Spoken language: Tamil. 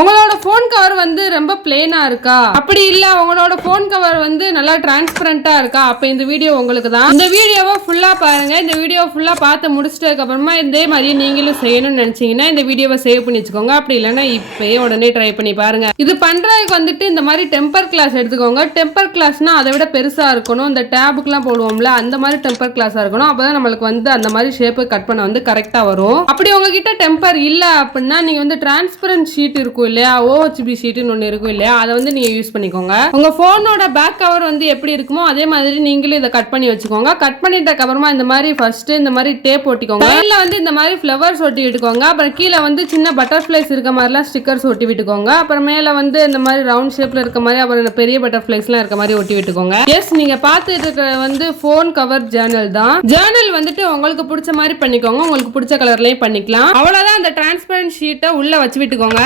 உங்களோட போன் கவர் வந்து ரொம்ப பிளேனா இருக்கா, அப்படி இல்ல உங்களோட போன் கவர் வந்து நல்லா டிரான்ஸ்பரண்டா இருக்கா, அப்ப இந்த வீடியோ உங்களுக்கு தான். இந்த வீடியோவை ஃபுல்லா பாருங்க. இந்த வீடியோ ஃபுல்லா பார்த்து முடிச்சிட்டதுக்கு அப்புறமா இதே மாதிரி நீங்களும் செய்யணும்னு நினைச்சீங்கன்னா இந்த வீடியோவை சேவ் பண்ணி வச்சுக்கோங்க. அப்படி இல்லைன்னா இப்பயே உடனே ட்ரை பண்ணி பாருங்க. இது பண்றதுக்கு வந்துட்டு இந்த மாதிரி டெம்பர் கிளாஸ் எடுத்துக்கோங்க. டெம்பர் கிளாஸ்னா அதை விட பெருசா இருக்கணும். இந்த டேபுக்குலாம் போடுவோம்ல அந்த மாதிரி டெம்பர் கிளாஸா இருக்கணும். அப்பதான் நம்மளுக்கு வந்து அந்த மாதிரி ஷேப்பு கட் பண்ண வந்து கரெக்டா வரும். அப்படி உங்ககிட்ட டெம்பர் இல்ல அப்படின்னா நீங்க வந்து டிரான்ஸ்பரண்ட் ஷீட் இருக்கும் இல்லையா, OHB ஷீட்னு ஒன்று இருக்கும் இல்லையா, அதை வந்து நீங்க யூஸ் பண்ணிக்கோங்க. உங்க போனோட பேக் கவர் வந்து எப்படி இருக்குமோ அதே மாதிரி நீங்களும் இதை கட் பண்ணி வச்சுக்கோங்க. கட் பண்ணிட்டதுக்கு அப்புறமா இந்த மாதிரி ஃபர்ஸ்ட் இந்த மாதிரி டேப் ஒட்டிக்கோங்க. சைடுல வந்து இந்த மாதிரி ஃப்ளவர்ஸ் ஒட்டி விட்டுக்கோங்க. அப்புறம் கீழே வந்து சின்ன பட்டர்ஃபிளைஸ் இருக்க மாதிரிலாம் ஸ்டிக்கர்ஸ் ஒட்டி விட்டுக்கோங்க. அப்புறம் மேல வந்து இந்த மாதிரி ரவுண்ட் ஷேப்ல இருக்க மாதிரி அப்புறம் பெரிய பட்டர்ஃபிளைஸ்லாம் இருக்க மாதிரி ஒட்டி விட்டுக்கோங்க. எஸ், நீங்க பார்த்துட்டு இருக்கிற வந்து போன் கவர் ஜேர்னல் தான். ஜேர்னல் வந்துட்டு உங்களுக்கு பிடிச்ச மாதிரி பண்ணிக்கோங்க. உங்களுக்கு பிடிச்ச கலர்லயும் பண்ணிக்கலாம். அவ்வளவுதான். அந்த டிரான்ஸ்பரண்ட் ஷீட்டை உள்ள வச்சு விட்டுக்கோங்க.